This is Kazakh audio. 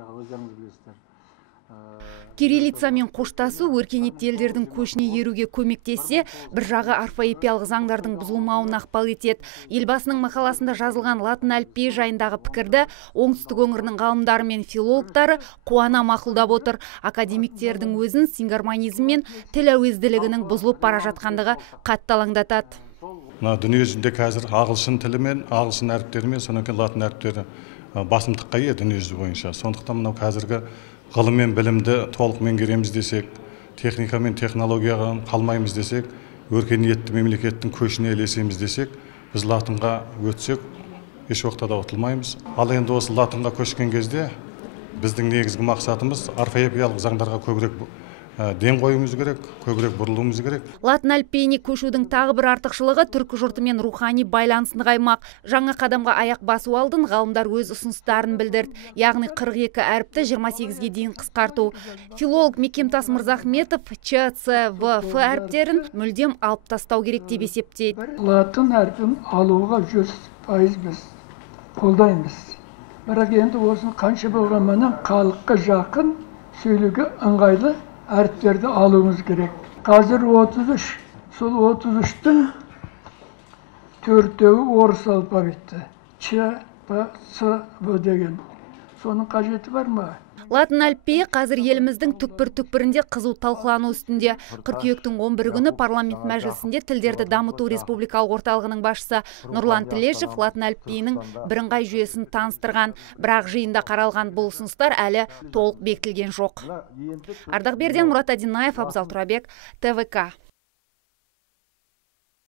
өздеріңіз білесіздер. Кириллицамен қоштасу өркениетті елдердің көшіне еруге көмектессе, бір жағы орфоэпиялық заңдардың бұзылмауына ықпал етеді. Елбасының мақаласында жазылған латын әліпбиі жайындағы пікірді оңтүстік өңірінің ғалымдары мен филологтары қуана мақұлдап отыр. Академиктердің өзін сингармонизм мен тіл әуезділігінің бұзылып бара жатқандығы қатты алаңдатады. Дүние жүзінде қазір ағылшын тілі мен ағылшын әріптері мен сонан кейін латын әріптері басымдыққа ие дүние жүзі бойынша. Сондықтан мынау қазіргі ғылым мен білімді толық меңгереміз десек, техника мен технологияға қалмаймыз десек, өркениетті мемлекеттің көшіне ілесеміз десек, біз латынға өтсек, еш уақытта да ұтылмаймыз. Ал енді осы латынға көшкен кезде біздің негізгі мақсатымыз орфоэпиялық заңдарға көбірек ден қоюымыз керек, көбірек бұрылуымыз керек. Латын әліпбиіне көшудің тағы бір артықшылығы түркі жұртымен рухани байланысын нығаймақ. Жаңа қадамға аяқ басу алдын ғалымдар өз ұсыныстарын білдірді. Яғни 42 әріпті 28-ге дейін қысқарту. Филолог Мекемтас Мырзахметов Ч, Ц, В, Ф әріптерін мүлдем алып тастау керек деп есептейді. Латын әрпін алуға 100% біз қолдаймыз. Бірақ енді осыны қанша болғанмен халыққа жақын, сөйлеуге ыңғайлы әріптерді алуымыз керек. Қазір 33, сол 33-тің 4-еуі орыс алфавиті. Ч, П, С, В деген. Соның қажеті бар ма? Латын әліпбиі қазір еліміздің түкпір-түкпірінде қызу талқылану үстінде. Қыркүйектің 11 күні парламент мәжілісінде тілдерді дамыту республикалық орталығының басшысы Нұрлан Тілешев латын әліпбиінің бірыңғай жүйесін таныстырған. Бірақ жиында қаралған бұл ұсыныстар әлі толық бекітілген жоқ. Ардақберден, Мұрат Адинаев, Абзал Тұрабек, ТВК.